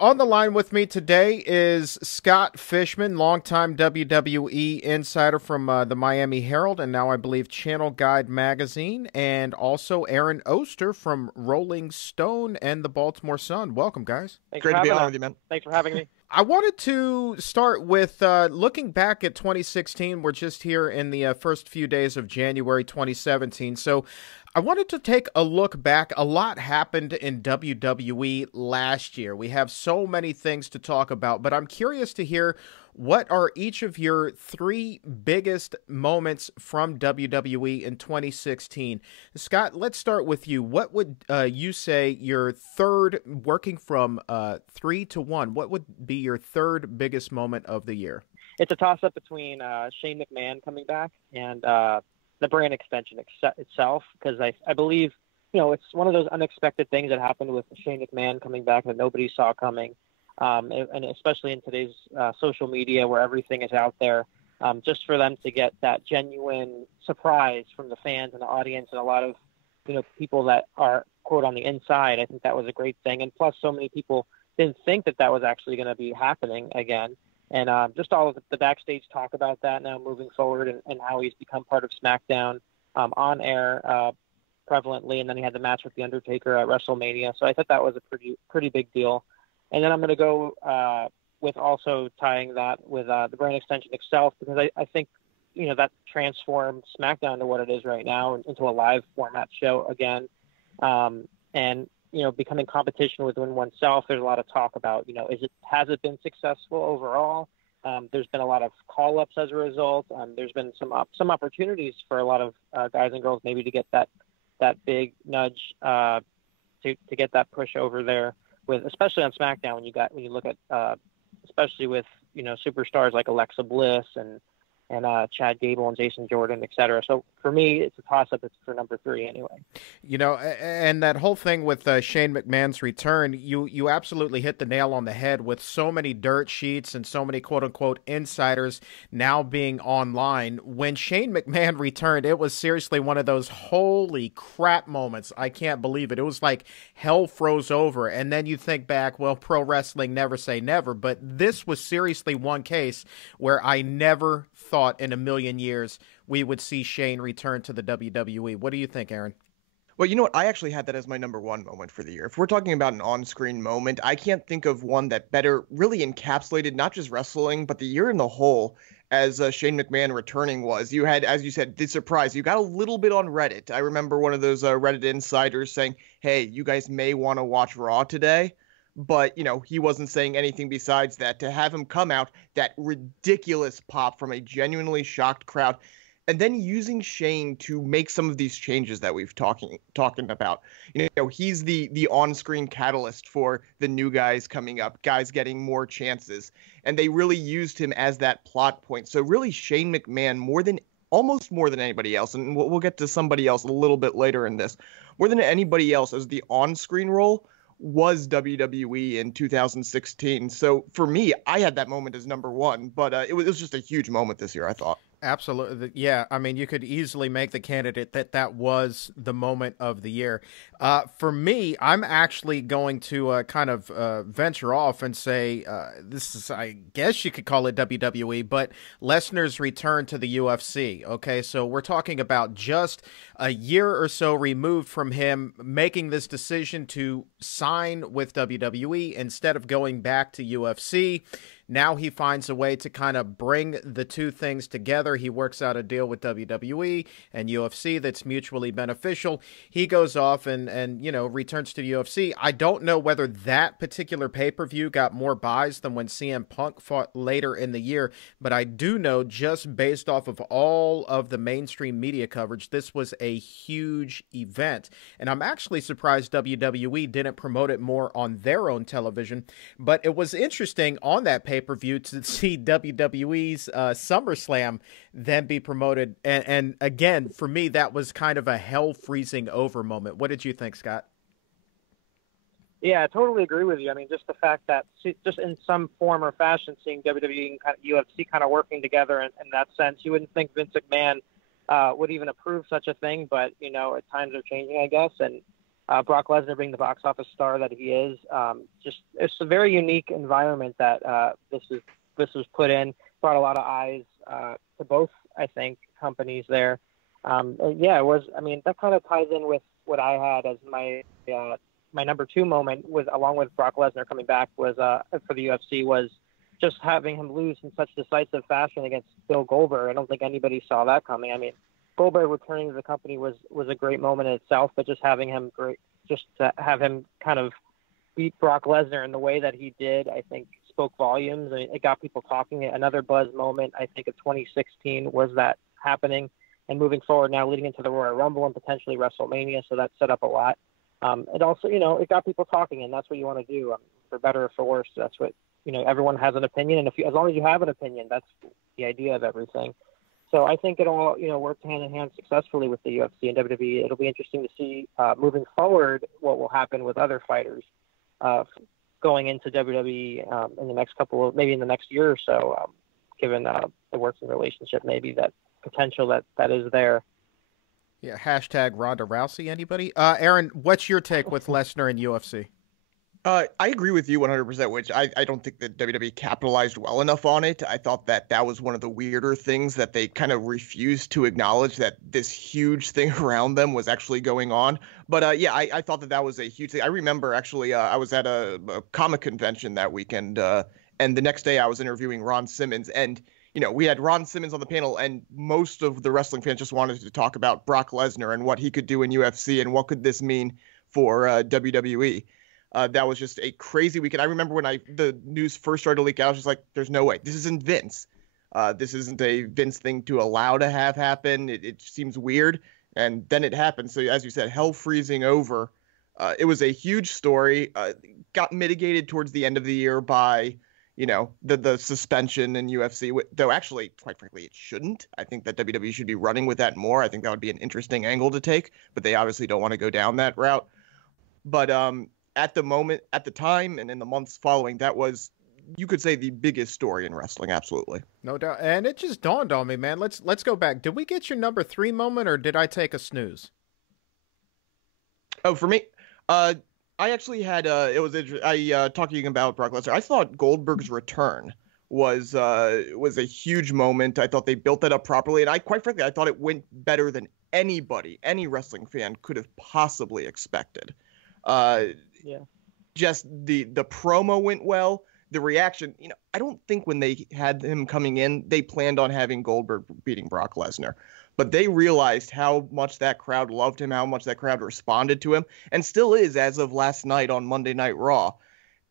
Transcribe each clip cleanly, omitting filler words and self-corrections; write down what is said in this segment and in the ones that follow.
On the line with me today is Scott Fishman, longtime WWE insider from the Miami Herald and now I believe Channel Guide magazine, and also Aaron Oster from Rolling Stone and the Baltimore Sun. Welcome, guys. Thanks Great for to be having on us. with you, man. Thanks for having me. I wanted to start with looking back at 2016. We're just here in the first few days of January 2017. So I wanted to take a look back. A lot happened in WWE last year. We have so many things to talk about, but I'm curious to hear what are each of your three biggest moments from WWE in 2016. Scott, let's start with you. What would you say your third, working from 3 to 1, what would be your third biggest moment of the year? It's a toss-up between Shane McMahon coming back and the brand extension itself, because I believe, it's one of those unexpected things that happened with Shane McMahon coming back that nobody saw coming. And especially in today's social media where everything is out there, just for them to get that genuine surprise from the fans and the audience and a lot of, people that are, quote, on the inside, I think that was a great thing. And plus, so many people didn't think that was actually going to be happening again. And just all of the backstage talk about that now moving forward and how he's become part of SmackDown on air prevalently. And then he had the match with The Undertaker at WrestleMania. So I thought that was a pretty big deal. And then I'm going to go with also tying that with the brand extension itself, because I think, that transformed SmackDown to what it is right now into a live format show again. And, becoming competition within oneself. There's a lot of talk about, has it been successful overall? There's been a lot of call-ups as a result. There's been some opportunities for a lot of guys and girls maybe to get that big nudge to get that push over there. With especially on SmackDown when you look at especially with superstars like Alexa Bliss and Chad Gable and Jason Jordan, et cetera. So for me, it's a toss-up. It's for number 3 anyway. And that whole thing with Shane McMahon's return, you absolutely hit the nail on the head with so many dirt sheets and so many quote-unquote insiders now being online. When Shane McMahon returned, it was seriously one of those holy crap moments. I can't believe it. It was like hell froze over. And then you think back, well, pro wrestling, never say never. But this was seriously one case where I never thought in a million years we would see Shane return to the WWE. What do you think, Aaron? Well, you know what? I actually had that as my number 1 moment for the year. If we're talking about an on-screen moment, I can't think of one that better really encapsulated not just wrestling, but the year in the whole as Shane McMahon returning was. You had, as you said, the surprise. You got a little bit on Reddit. I remember one of those Reddit insiders saying, hey, you guys may want to watch Raw today. But, he wasn't saying anything besides that. To have him come out, that ridiculous pop from a genuinely shocked crowd, and then using Shane to make some of these changes that we've talking about. He's the on-screen catalyst for the new guys coming up, guys getting more chances. And they really used him as that plot point. So really Shane McMahon, almost more than anybody else, and we'll get to somebody else a little bit later in this, more than anybody else as the on-screen role, was WWE in 2016. So for me, I had that moment as number 1, but it was just a huge moment this year, I thought. Absolutely. Yeah. I mean, you could easily make the candidate that was the moment of the year. For me, I'm actually going to kind of venture off and say this is, I guess you could call it WWE, but Lesnar's return to the UFC. Okay. So we're talking about just a year or so removed from him making this decision to sign with WWE instead of going back to UFC. Now he finds a way to kind of bring the two things together. He works out a deal with WWE and UFC that's mutually beneficial. He goes off and returns to the UFC. I don't know whether that particular pay-per-view got more buys than when CM Punk fought later in the year, but I do know just based off of all of the mainstream media coverage, this was a huge event. And I'm actually surprised WWE didn't promote it more on their own television, but it was interesting on that pay-per-view to see WWE's SummerSlam then be promoted. And again, for me, that was kind of a hell-freezing over moment. What did you think, Scott? Yeah, I totally agree with you. I mean, just the fact that just in some form or fashion, seeing WWE and UFC kind of working together in that sense, you wouldn't think Vince McMahon would even approve such a thing, but, at times are changing, I guess. And Brock Lesnar being the box office star that he is. It's a very unique environment that this was put in. Brought a lot of eyes to both, I think, companies there. Yeah, it was. I mean, that kind of ties in with what I had as my number 2 moment, along with Brock Lesnar coming back, was for the UFC, was just having him lose in such decisive fashion against Bill Goldberg. I don't think anybody saw that coming. I mean, Goldberg returning to the company was a great moment in itself, but just to have him kind of beat Brock Lesnar in the way that he did, I think spoke volumes. I mean, it got people talking. Another buzz moment, I think, of 2016 was that happening, and moving forward now, leading into the Royal Rumble and potentially WrestleMania. So that set up a lot. It also, it got people talking, and that's what you want to do, for better or for worse. That's what, everyone has an opinion, and as long as you have an opinion, that's the idea of everything. So I think it all, worked hand in hand successfully with the UFC and WWE. It'll be interesting to see moving forward what will happen with other fighters going into WWE in the next maybe in the next year or so, given the working relationship, maybe that potential that is there. Yeah, hashtag Ronda Rousey, anybody? Aaron, what's your take with Lesnar and UFC? I agree with you 100%, which I don't think that WWE capitalized well enough on it. I thought that was one of the weirder things, that they kind of refused to acknowledge that this huge thing around them was actually going on. But yeah, I thought that was a huge thing. I remember actually I was at a comic convention that weekend, and the next day I was interviewing Ron Simmons, and we had Ron Simmons on the panel, and most of the wrestling fans just wanted to talk about Brock Lesnar and what he could do in UFC and what could this mean for WWE. That was just a crazy weekend. I remember when the news first started to leak out, I was just like, there's no way. This isn't Vince. This isn't a Vince thing to allow to have happen. It seems weird. And then it happened. So as you said, hell freezing over. It was a huge story. Got mitigated towards the end of the year by, the suspension in UFC, though actually, quite frankly, it shouldn't. I think that WWE should be running with that more. I think that would be an interesting angle to take, but they obviously don't want to go down that route. But at the time, and in the months following, that was, you could say, the biggest story in wrestling. Absolutely. No doubt. And it just dawned on me, man. Let's go back. Did we get your number 3 moment, or did I take a snooze? Oh, for me, I actually had talking about Brock Lesnar. I thought Goldberg's return was a huge moment. I thought they built that up properly, and quite frankly, I thought it went better than any wrestling fan could have possibly expected. Yeah. Just the promo went well. The reaction, I don't think when they had him coming in, they planned on having Goldberg beating Brock Lesnar, but they realized how much that crowd loved him, how much that crowd responded to him, and still is as of last night on Monday Night Raw.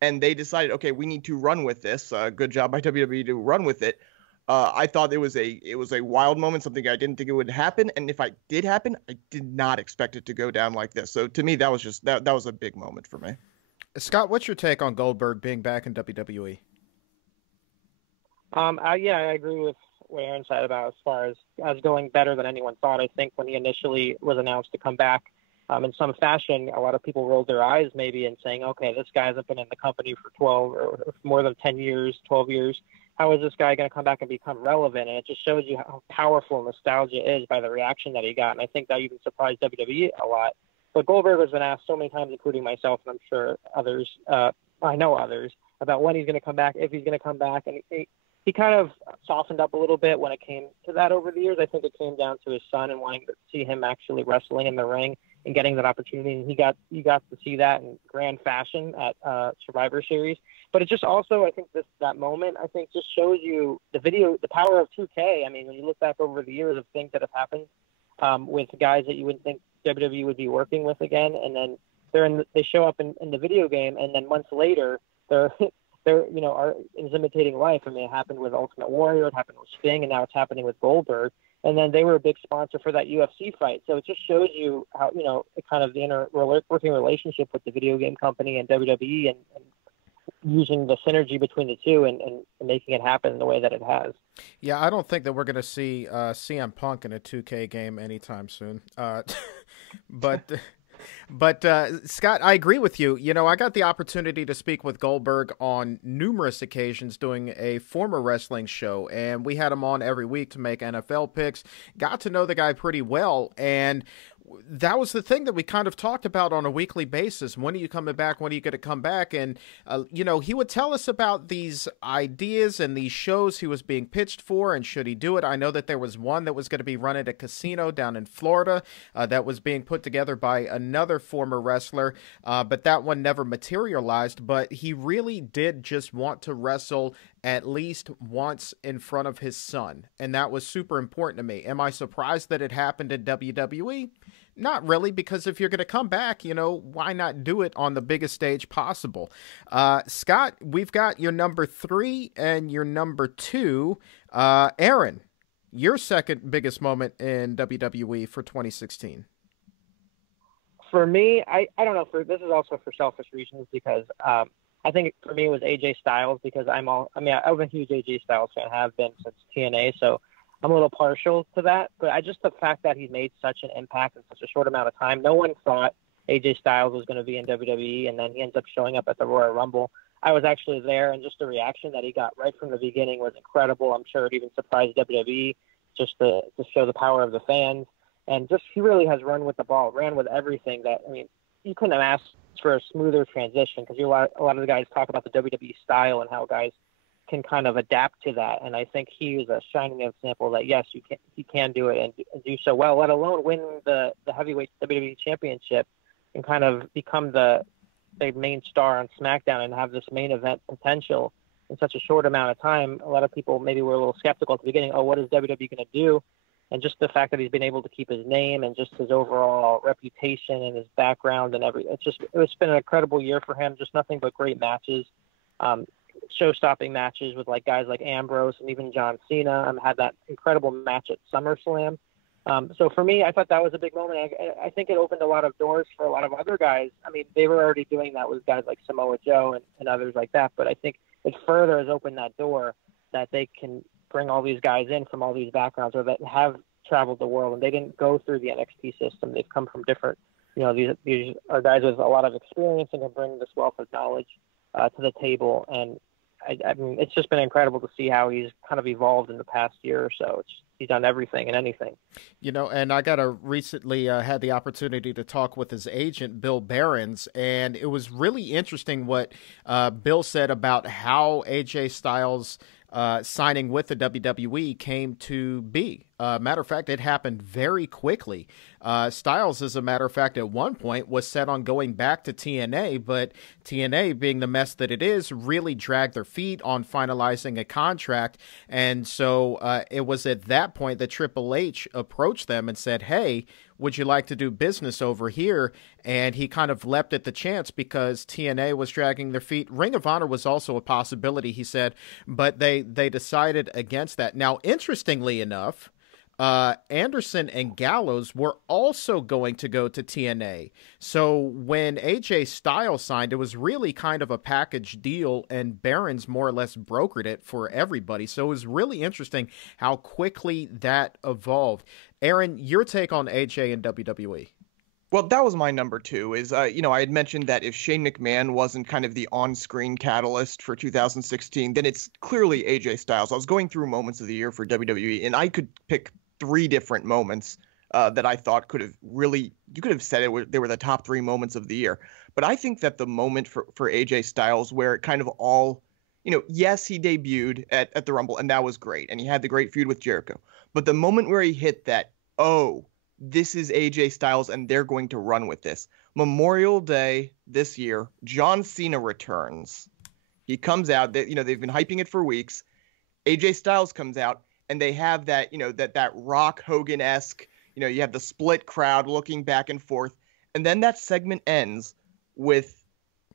And they decided, okay, we need to run with this. Good job by WWE to run with it. I thought it was a wild moment, something I didn't think it would happen, and if it did happen, I did not expect it to go down like this. So to me, that was just that was a big moment for me. Scott, what's your take on Goldberg being back in WWE? I agree with what Aaron said about as far as going better than anyone thought. I think when he initially was announced to come back, in some fashion, a lot of people rolled their eyes maybe and saying, okay, this guy hasn't been in the company for 12 or more than 10 years, 12 years. How is this guy going to come back and become relevant? And it just shows you how powerful nostalgia is by the reaction that he got. And I think that even surprised WWE a lot. But Goldberg has been asked so many times, including myself, and I'm sure others, I know others, about when he's going to come back, if he's going to come back. And he kind of softened up a little bit when it came to that over the years. I think it came down to his son and wanting to see him actually wrestling in the ring and getting that opportunity. And you got to see that in grand fashion at Survivor Series. But it just also, I think that moment, I think just shows you the power of 2K. I mean, when you look back over the years of things that have happened with guys that you wouldn't think WWE would be working with again, and then they show up in the video game, and then months later they're is imitating life. I mean, it happened with Ultimate Warrior, it happened with Sting, and now it's happening with Goldberg. And then they were a big sponsor for that UFC fight. So it just shows you how, kind of the inner working relationship with the video game company and WWE and using the synergy between the two and making it happen the way that it has. Yeah, I don't think that we're going to see CM Punk in a 2K game anytime soon. But Scott, I agree with you. I got the opportunity to speak with Goldberg on numerous occasions doing a former wrestling show, and we had him on every week to make NFL picks. Got to know the guy pretty well, and that was the thing that we kind of talked about on a weekly basis. When are you coming back? When are you going to come back? And, he would tell us about these ideas and these shows he was being pitched for, and should he do it? I know that there was one that was going to be run at a casino down in Florida that was being put together by another former wrestler, but that one never materialized. But he really did just want to wrestle at least once in front of his son, and that was super important to me. Am I surprised that it happened in WWE? Not really, because if you're going to come back, why not do it on the biggest stage possible? Scott, we've got your number 3 and your number 2. Aaron, your second biggest moment in WWE for 2016. For me, I don't know. This is also for selfish reasons, because I think for me it was AJ Styles, because I'm a huge AJ Styles fan, have been since TNA, so I'm a little partial to that. But the fact that he's made such an impact in such a short amount of time. No one thought AJ Styles was going to be in WWE, and then he ends up showing up at the Royal Rumble. I was actually there, and just the reaction that he got right from the beginning was incredible. I'm sure it even surprised WWE, just to show the power of the fans. And just, he really has run with the ball, ran with everything you couldn't have asked for a smoother transition, because a lot of the guys talk about the WWE style and how guys can kind of adapt to that. And I think he is a shining example that, yes, he can do it and do so well, let alone win the heavyweight WWE championship and kind of become the main star on SmackDown and have this main event potential in such a short amount of time. A lot of people maybe were a little skeptical at the beginning. Oh, what is WWE going to do? And just the fact that he's been able to keep his name and just his overall reputation and his background and it's been an incredible year for him. Just nothing but great matches, show-stopping matches with guys like Ambrose and even John Cena. Had that incredible match at SummerSlam. So for me, I thought that was a big moment. I think it opened a lot of doors for a lot of other guys. They were already doing that with guys like Samoa Joe and others like that, but I think it further has opened that door that they can bring all these guys in from all these backgrounds, or that have traveled the world, and they didn't go through the NXT system. They've come from different, these are guys with a lot of experience and can bring this wealth of knowledge to the table. And it's just been incredible to see how he's kind of evolved in the past year or so. He's done everything and anything. And I recently had the opportunity to talk with his agent, Bill Behrens, and it was really interesting what Bill said about how AJ Styles signing with the WWE came to be. Matter of fact, it happened very quickly. Styles, as a matter of fact, at one point was set on going back to TNA, but TNA, being the mess that it is, really dragged their feet on finalizing a contract. And so it was at that point that Triple H approached them and said, hey, would you like to do business over here? And he kind of leapt at the chance because TNA was dragging their feet. Ring of Honor was also a possibility, he said, but they decided against that. Now, interestingly enough, Anderson and Gallows were also going to go to TNA. So when AJ Styles signed, it was really kind of a package deal, and Behrens more or less brokered it for everybody. So it was really interesting how quickly that evolved. Aaron, your take on AJ and WWE? Well, that was my number 2 is, I had mentioned that if Shane McMahon wasn't kind of the on-screen catalyst for 2016, then it's clearly AJ Styles. I was going through moments of the year for WWE, and I could pick 3 different moments that I thought you could have said they were the top 3 moments of the year. But I think that the moment for AJ Styles where it kind of all, yes, he debuted at the Rumble, and that was great. And he had the great feud with Jericho. But the moment where he hit that, this is AJ Styles, and they're going to run with this. Memorial Day this year, John Cena returns. He comes out. They've been hyping it for weeks. AJ Styles comes out, and they have that, that Rock Hogan-esque, you have the split crowd looking back and forth. And then that segment ends with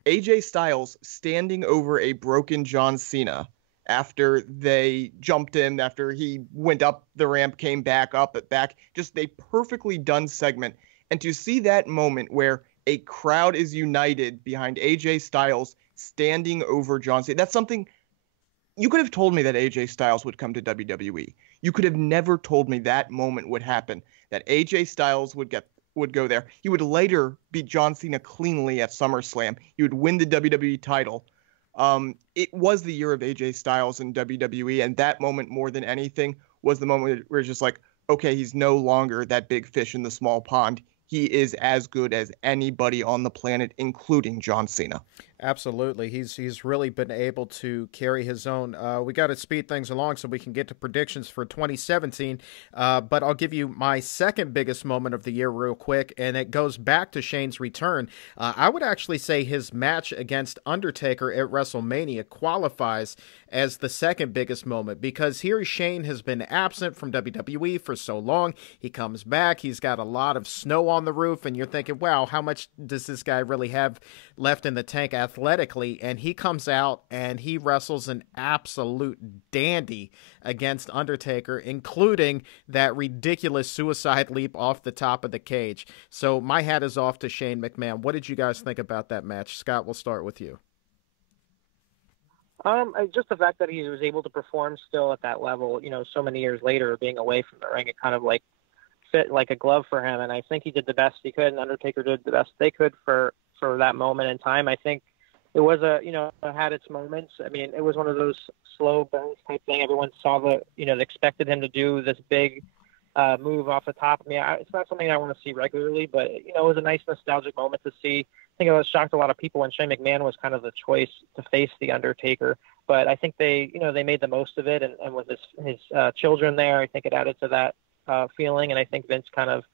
AJ Styles standing over a broken John Cena after they jumped him, after he went up the ramp, came back, up it back. Just a perfectly done segment. And to see that moment where a crowd is united behind AJ Styles standing over John Cena, that's something you could have told me that AJ Styles would come to WWE. You could have never told me that moment would happen, that AJ Styles would go there. He would later beat John Cena cleanly at SummerSlam. He would win the WWE title. It was the year of AJ Styles in WWE, and that moment more than anything was the moment where it's just like, okay, he's no longer that big fish in the small pond. he is as good as anybody on the planet, including John Cena. Absolutely. He's really been able to carry his own. We got to speed things along so we can get to predictions for 2017. But I'll give you my second biggest moment of the year real quick, and it goes back to Shane's return. I would actually say his match against Undertaker at WrestleMania qualifies as the second biggest moment, because here Shane has been absent from WWE for so long. He comes back. He's got a lot of snow on the roof, and you're thinking, wow, how much does this guy really have left in the tank athletically? And he comes out and he wrestles an absolute dandy against Undertaker, including that ridiculous suicide leap off the top of the cage. So my hat is off to Shane McMahon. What did you guys think about that match? Scott, we'll start with you. Just the fact that he was able to perform still at that level, so many years later, being away from the ring, it kind of like fit like a glove for him. And I think he did the best he could, and Undertaker did the best they could for that moment in time. I think it was it had its moments. I mean, it was one of those slow burns type thing. Everyone saw they expected him to do this big move off the top. I mean, it's not something I want to see regularly, but it was a nice nostalgic moment to see. I think it was shocked a lot of people when Shane McMahon was kind of the choice to face the Undertaker, but I think they made the most of it, and with his children there, I think it added to that feeling, and I think Vince kind of,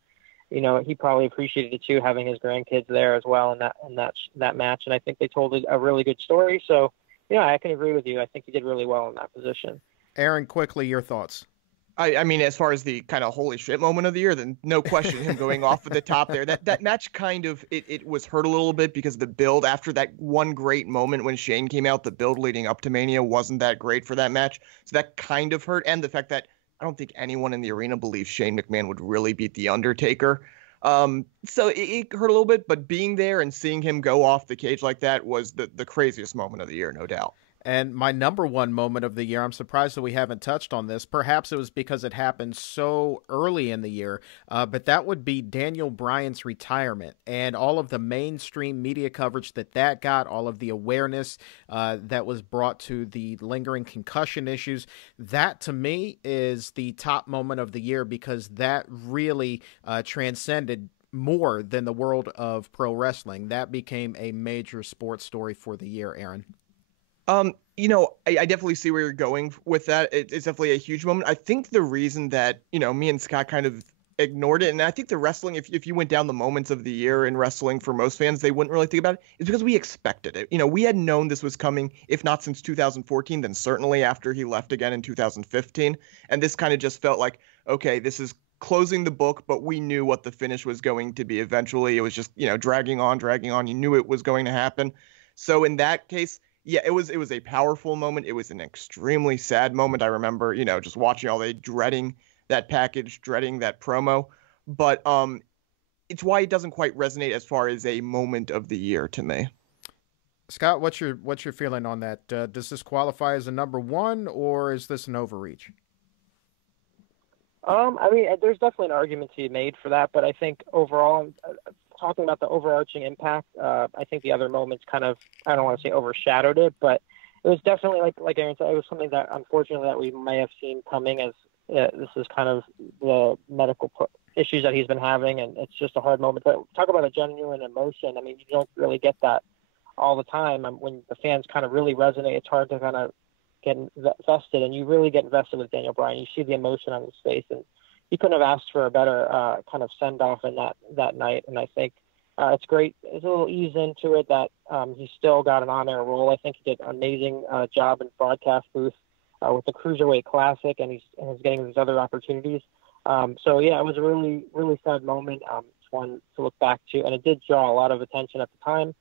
he probably appreciated it too, having his grandkids there as well in that match, and I think they told a really good story. So, I can agree with you. I think he did really well in that position. Aaron, quickly, your thoughts. I mean, as far as the kind of holy shit moment of the year, then no question him going off at the top there. That match kind of, it was hurt a little bit because the build after that one great moment when Shane came out, the build leading up to Mania wasn't that great for that match. So that kind of hurt. And the fact that I don't think anyone in the arena believes Shane McMahon would really beat The Undertaker. So it hurt a little bit, but being there and seeing him go off the cage like that was the craziest moment of the year, no doubt. And my number one moment of the year, I'm surprised that we haven't touched on this. Perhaps it was because it happened so early in the year, but that would be Daniel Bryan's retirement and all of the mainstream media coverage that got, all of the awareness that was brought to the lingering concussion issues. That, to me, is the top moment of the year, because that really transcended more than the world of pro wrestling. That became a major sports story for the year, Aaron. I definitely see where you're going with that. It's definitely a huge moment. I think the reason that, me and Scott kind of ignored it, and I think the wrestling, if you went down the moments of the year in wrestling for most fans, they wouldn't really think about it, is because we expected it. We had known this was coming, if not since 2014, then certainly after he left again in 2015. And this kind of just felt like, okay, this is closing the book, but we knew what the finish was going to be eventually. It was just, dragging on. You knew it was going to happen. So in that case, yeah, it was a powerful moment. It was an extremely sad moment. I remember, just watching all day, dreading that package, dreading that promo. But it's why it doesn't quite resonate as far as a moment of the year to me. Scott, what's your feeling on that? Does this qualify as a number one, or is this an overreach? I mean, there's definitely an argument to be made for that, but I think overall, talking about the overarching impact, I think the other moments kind of, I don't want to say overshadowed it, but it was definitely, like Aaron said, it was something that unfortunately that we may have seen coming, as this is kind of the medical issues that he's been having, and it's just a hard moment. But talk about a genuine emotion. I mean, you don't really get that all the time. When the fans kind of really resonate, it's hard to kind of get invested, and you really get invested with Daniel Bryan. You see the emotion on his face, and he couldn't have asked for a better kind of send-off in that night. And I think it's great. It's a little ease into it that he still got an on-air role. I think he did an amazing job in broadcast booth with the Cruiserweight Classic, and he's getting these other opportunities. So, yeah, it was a really, really sad moment. It's one to look back to, and it did draw a lot of attention at the time.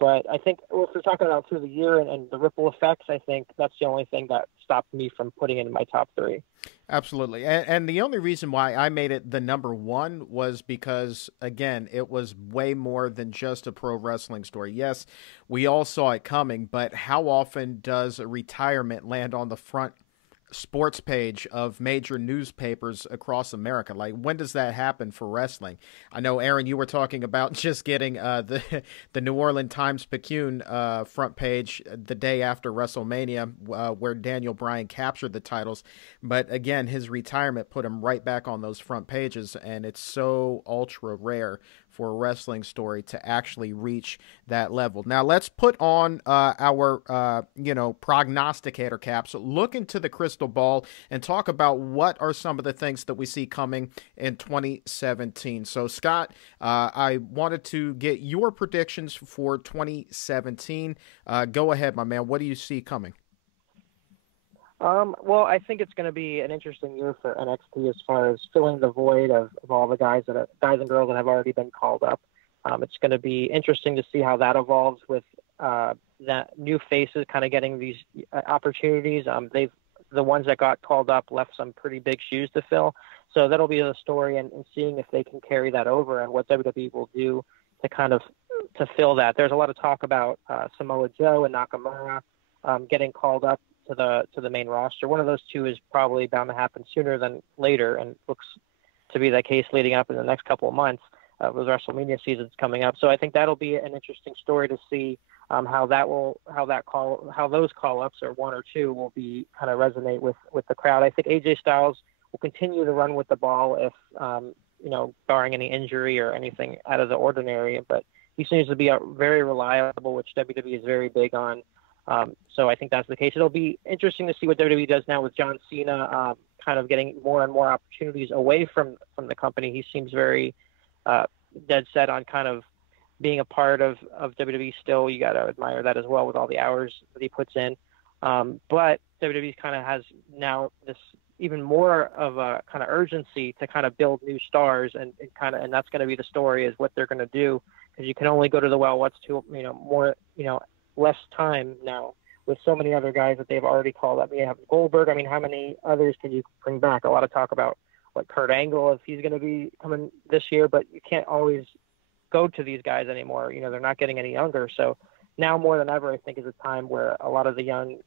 But I think if we're talking about through the year and the ripple effects, I think that's the only thing that stopped me from putting it in my top three. Absolutely. And the only reason why I made it the number one was because, again, it was way more than just a pro wrestling story. Yes, we all saw it coming, but how often does a retirement land on the front sports page of major newspapers across America. Like, when does that happen for wrestling? I know, Aaron, you were talking about just getting the New Orleans Times-Picayune front page the day after WrestleMania, where Daniel Bryan captured the titles. But again, his retirement put him right back on those front pages, and it's so ultra rare for a wrestling story to actually reach that level. Now let's put on our prognosticator caps, look into the crystal ball, and talk about what are some of the things that we see coming in 2017. So Scott, I wanted to get your predictions for 2017. Go ahead, my man. What do you see coming? Well, I think it's going to be an interesting year for NXT as far as filling the void of all the guys and girls that have already been called up. It's going to be interesting to see how that evolves with that new faces kind of getting these opportunities. The ones that got called up left some pretty big shoes to fill. So that'll be the story and seeing if they can carry that over and what WWE will do to fill that. There's a lot of talk about Samoa Joe and Nakamura getting called up to the main roster. One of those two is probably bound to happen sooner than later, and looks to be that case leading up in the next couple of months with WrestleMania seasons coming up. So I think that'll be an interesting story to see how those call-ups, or one or two, will be kind of resonate with the crowd. I think AJ Styles will continue to run with the ball if barring any injury or anything out of the ordinary, but he seems to be very reliable, which WWE is very big on. So I think that's the case. It'll be interesting to see what WWE does now with John Cena, kind of getting more and more opportunities away from the company. He seems very dead set on kind of being a part of WWE still. You got to admire that as well with all the hours that he puts in. But WWE kind of has now this even more of a kind of urgency to kind of build new stars, and that's going to be the story, is what they're going to do, because you can only go to the well what's too less time now with so many other guys that they've already called up. You have Goldberg. I mean, how many others can you bring back? A lot of talk about Kurt Angle, if he's going to be coming this year, but you can't always go to these guys anymore. They're not getting any younger. So now more than ever, I think, is a time where a lot of the young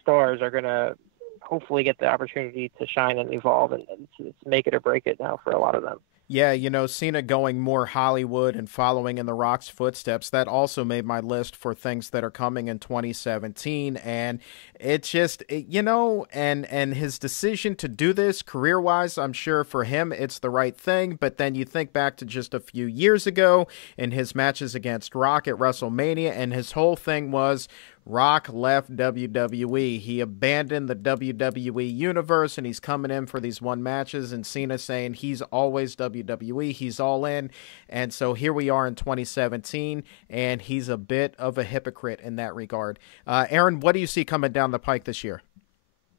stars are going to hopefully get the opportunity to shine and evolve, and it's make it or break it now for a lot of them. Yeah, Cena going more Hollywood and following in The Rock's footsteps, that also made my list for things that are coming in 2017. And it just, and his decision to do this career-wise, I'm sure for him it's the right thing. But then you think back to just a few years ago in his matches against Rock at WrestleMania, and his whole thing was, Rock left WWE. He abandoned the WWE universe, and he's coming in for these one matches, and Cena saying he's always WWE, he's all in. And so here we are in 2017, and he's a bit of a hypocrite in that regard. Aaron, what do you see coming down the pike this year?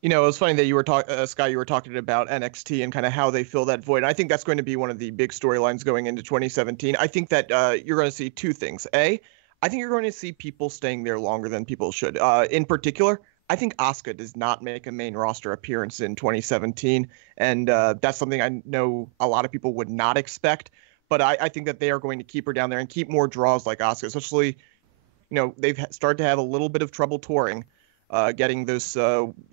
It was funny that you were Scott, you were talking about NXT and kind of how they fill that void. I think that's going to be one of the big storylines going into 2017. I think that you're going to see two things. I think you're going to see people staying there longer than people should. In particular, I think Asuka does not make a main roster appearance in 2017, and that's something I know a lot of people would not expect. But I think that they are going to keep her down there and keep more draws like Asuka, especially, they've started to have a little bit of trouble touring, getting those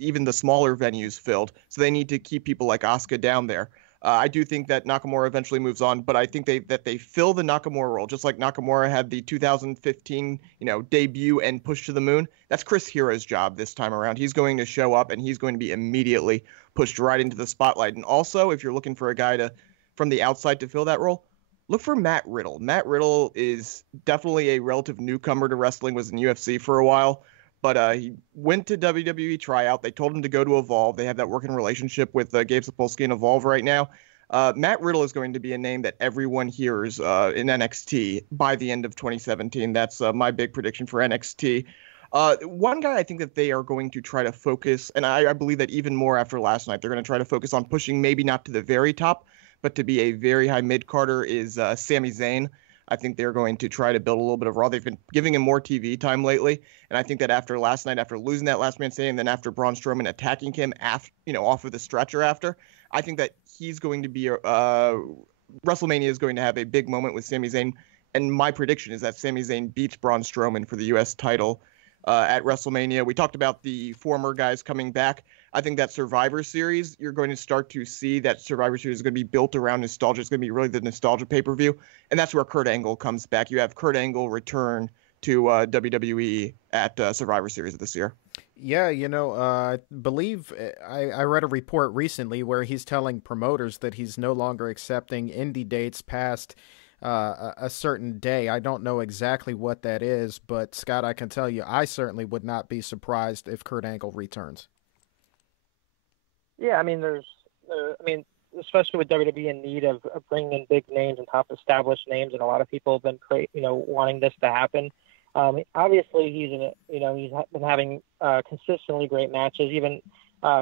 even the smaller venues filled. So they need to keep people like Asuka down there. I do think that Nakamura eventually moves on, but I think that they fill the Nakamura role, just like Nakamura had the 2015, debut and push to the moon. That's Chris Hero's job this time around. He's going to show up, and he's going to be immediately pushed right into the spotlight. And also, if you're looking for a guy from the outside to fill that role, look for Matt Riddle. Matt Riddle is definitely a relative newcomer to wrestling, was in UFC for a while. But he went to WWE tryout. They told him to go to Evolve. They have that working relationship with Gabe Sapolsky and Evolve right now. Matt Riddle is going to be a name that everyone hears in NXT by the end of 2017. That's my big prediction for NXT. One guy I think that they are going to try to focus, and I believe that even more after last night, they're going to try to focus on pushing maybe not to the very top, but to be a very high mid-carder, is Sami Zayn. I think they're going to try to build a little bit of Raw. They've been giving him more TV time lately, and I think that after last night, after losing that last man standing, and then after Braun Strowman attacking him off of the stretcher after, I think that he's going to be WrestleMania is going to have a big moment with Sami Zayn, and my prediction is that Sami Zayn beats Braun Strowman for the U.S. title at WrestleMania. We talked about the former guys coming back. I think that Survivor Series, you're going to start to see that Survivor Series is going to be built around nostalgia. It's going to be really the nostalgia pay-per-view, and that's where Kurt Angle comes back. You have Kurt Angle return to WWE at Survivor Series this year. Yeah, I believe I read a report recently where he's telling promoters that he's no longer accepting indie dates past a certain day. I don't know exactly what that is, but Scott, I can tell you, I certainly would not be surprised if Kurt Angle returns. Yeah, I mean, especially with WWE in need of bringing in big names and top established names, and a lot of people have been wanting this to happen. Obviously, he's been having consistently great matches, even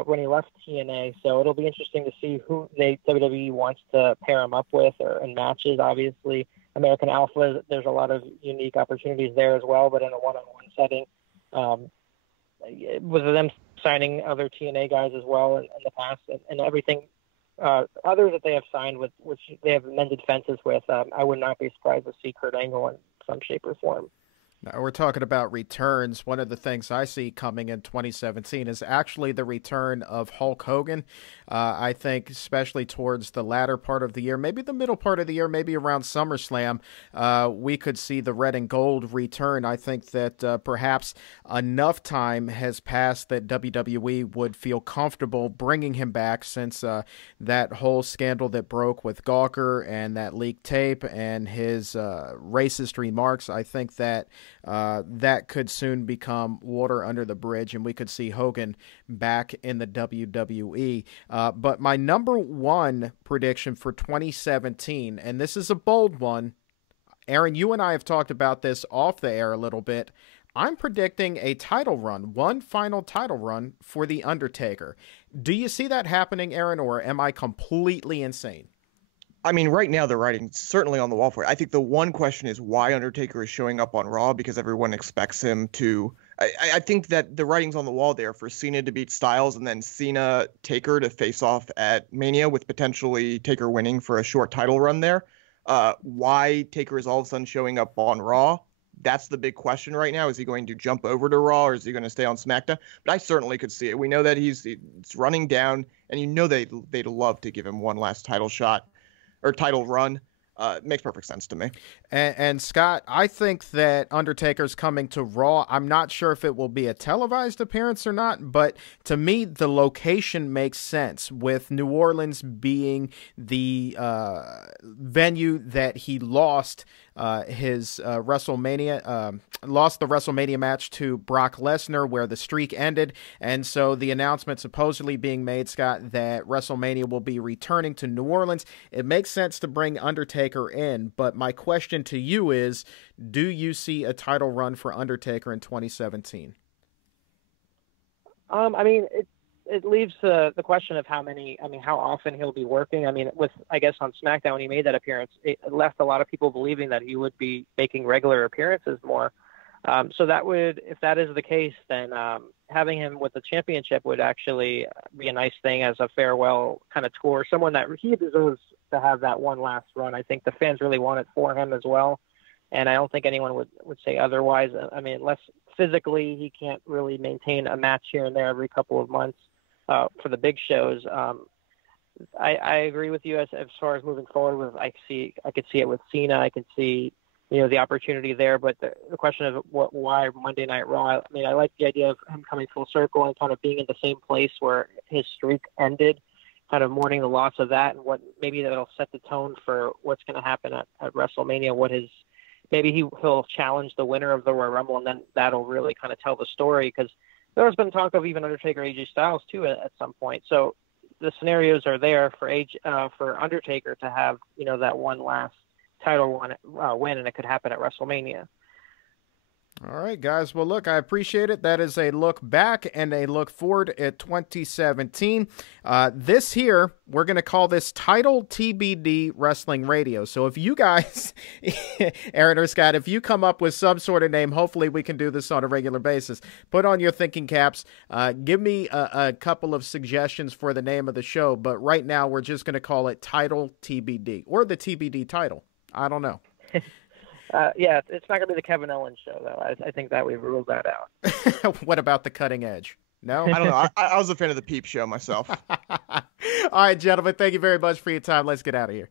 when he left TNA. So it'll be interesting to see who WWE wants to pair him up with in matches. Obviously, American Alpha, there's a lot of unique opportunities there as well, but in a one-on-one setting, with them signing other TNA guys as well in the past, and everything others that they have signed with, which they have mended fences with, I would not be surprised to see Kurt Angle in some shape or form. Now, we're talking about returns. One of the things I see coming in 2017 is actually the return of Hulk Hogan. I think especially towards the latter part of the year, maybe the middle part of the year, maybe around SummerSlam, we could see the red and gold return. I think that perhaps enough time has passed that WWE would feel comfortable bringing him back, since that whole scandal that broke with Gawker and that leaked tape and his racist remarks. I think that that could soon become water under the bridge, and we could see Hogan back in the WWE. But my number one prediction for 2017, and this is a bold one, Aaron, you and I have talked about this off the air a little bit. I'm predicting a title run, one final title run for The Undertaker. Do you see that happening, Aaron, or am I completely insane? I mean, right now the writing's certainly on the wall for it. I think the one question is why Undertaker is showing up on Raw, because everyone expects him to. I think that the writing's on the wall there for Cena to beat Styles and then Cena Taker to face off at Mania, with potentially Taker winning for a short title run there. Why Taker is all of a sudden showing up on Raw? That's the big question right now. Is he going to jump over to Raw, or is he going to stay on SmackDown? But I certainly could see it. We know that it's running down, and you know they'd love to give him one last title shot or title run. It makes perfect sense to me. And Scott, I think that Undertaker's coming to Raw. I'm not sure if it will be a televised appearance or not, but to me, the location makes sense, with New Orleans being the venue that he lost his WrestleMania, lost the WrestleMania match to Brock Lesnar, where the streak ended. And so the announcement supposedly being made, Scott, that WrestleMania will be returning to New Orleans. It makes sense to bring Undertaker in, but my question to you is, do you see a title run for Undertaker in 2017? I mean, it leaves the question of how often he'll be working. I mean, I guess on SmackDown when he made that appearance, it left a lot of people believing that he would be making regular appearances more. So if that is the case, then having him with the championship would actually be a nice thing as a farewell kind of tour. Someone that he deserves to have that one last run. I think the fans really want it for him as well, and I don't think anyone would say otherwise. I mean, unless physically he can't really maintain a match here and there every couple of months for the big shows. I agree with you as far as moving forward with. I could see it with Cena. I could see the opportunity there, but the question of why Monday Night Raw. I mean, I like the idea of him coming full circle and kind of being in the same place where his streak ended, kind of mourning the loss of that, and what maybe that'll set the tone for what's going to happen at WrestleMania. Maybe he'll challenge the winner of the Royal Rumble, and then that'll really kind of tell the story, because there's been talk of even Undertaker, AJ Styles too at some point. So the scenarios are there for Undertaker to have that one last title win, and it could happen at WrestleMania. All right, guys. Well, look, I appreciate it. That is a look back and a look forward at 2017. This here, we're going to call this Title TBD Wrestling Radio. So if you guys, Aaron or Scott, if you come up with some sort of name, hopefully we can do this on a regular basis. Put on your thinking caps. Give me a couple of suggestions for the name of the show. But right now, we're just going to call it Title TBD, or the TBD title. I don't know. Yeah, it's not going to be the Kevin Owens show, though. I think that we ruled that out. What about the cutting edge? No? I don't know. I was a fan of the Peep Show myself. All right, gentlemen, thank you very much for your time. Let's get out of here.